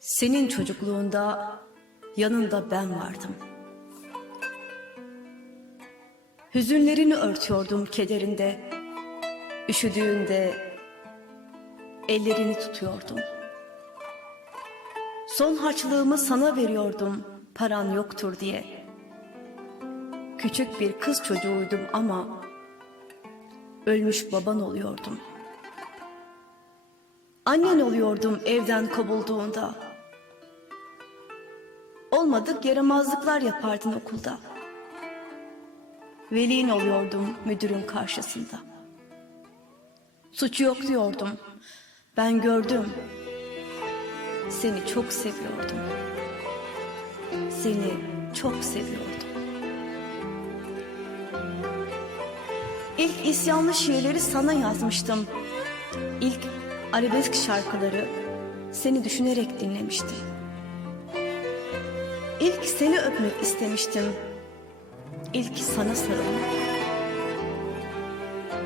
Senin çocukluğunda yanında ben vardım. Hüzünlerini örtüyordum kederinde. Üşüdüğünde ellerini tutuyordum. Son harçlığımı sana veriyordum paran yoktur diye. Küçük bir kız çocuğuydum ama ölmüş baban oluyordum. Annen oluyordum evden kovulduğunda. Olmadık yaramazlıklar yapardın okulda. Velin oluyordum müdürün karşısında. Suçu yok diyordum. Ben gördüm. Seni çok seviyordum. Seni çok seviyordum. İlk isyanlı şiirleri sana yazmıştım. İlk arabesk şarkıları seni düşünerek dinlemiştim. İlk seni öpmek istemiştim. İlk sana sarılmak.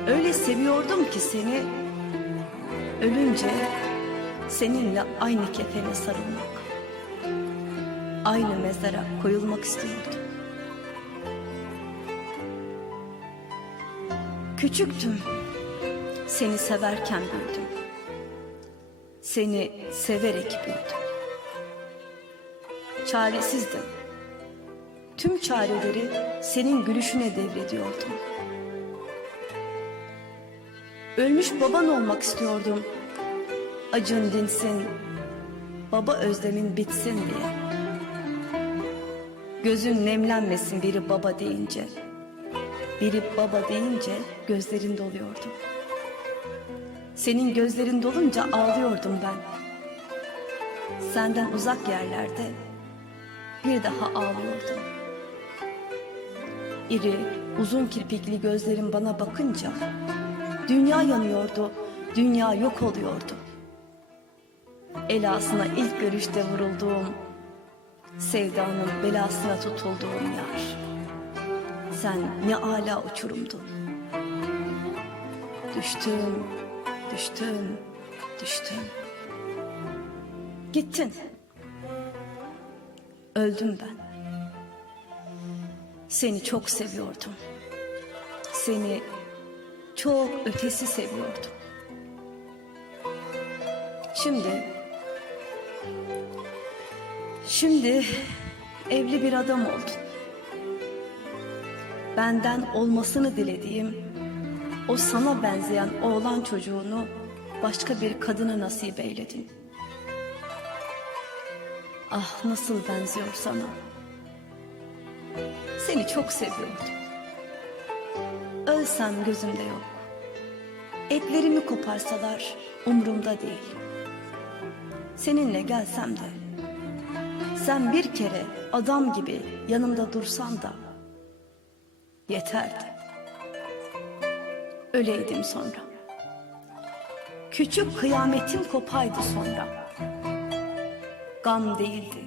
Öyle seviyordum ki seni ölünce seninle aynı kefene sarılmak. Aynı mezara koyulmak istiyordum. Küçüktüm. Seni severken büyüdüm. Seni severek büyüdüm. Çaresizdim. Tüm çareleri senin gülüşüne devrediyordum. Ölmüş baban olmak istiyordum. Acın dinsin, baba özlemin bitsin diye. Gözün nemlenmesin biri baba deyince. Biri baba deyince gözlerin doluyordu. Senin gözlerin dolunca ağlıyordum ben. Senden uzak yerlerde bir daha ağlıyordum. İri, uzun kirpikli gözlerin bana bakınca dünya yanıyordu, dünya yok oluyordu. Elasına ilk görüşte vurulduğum, sevdanın belasına tutulduğum yar. Sen ne ala uçurumdun. Düştüm, düştüm, düştüm. Gittin. Öldüm ben. Seni çok seviyordum. Seni çok ötesi seviyordum. Şimdi Şimdi evli bir adam oldun. Benden olmasını dilediğim o sana benzeyen oğlan çocuğunu başka bir kadına nasip eyledin. Ah nasıl benziyor sana. Seni çok seviyordum. Ölsem gözümde yok. Etlerimi koparsalar umurumda değil. Seninle gelsem de sen bir kere adam gibi yanımda dursan da yeterdi. Öleydim sonra. Küçük kıyametim kopaydı sonra. Gam değildi.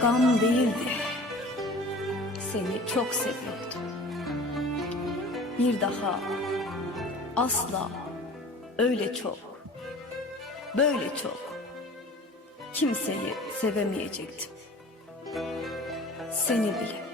Gam değildi. Seni çok seviyordum. Bir daha asla öyle çok, böyle çok kimseyi sevemeyecektim. Seni bile.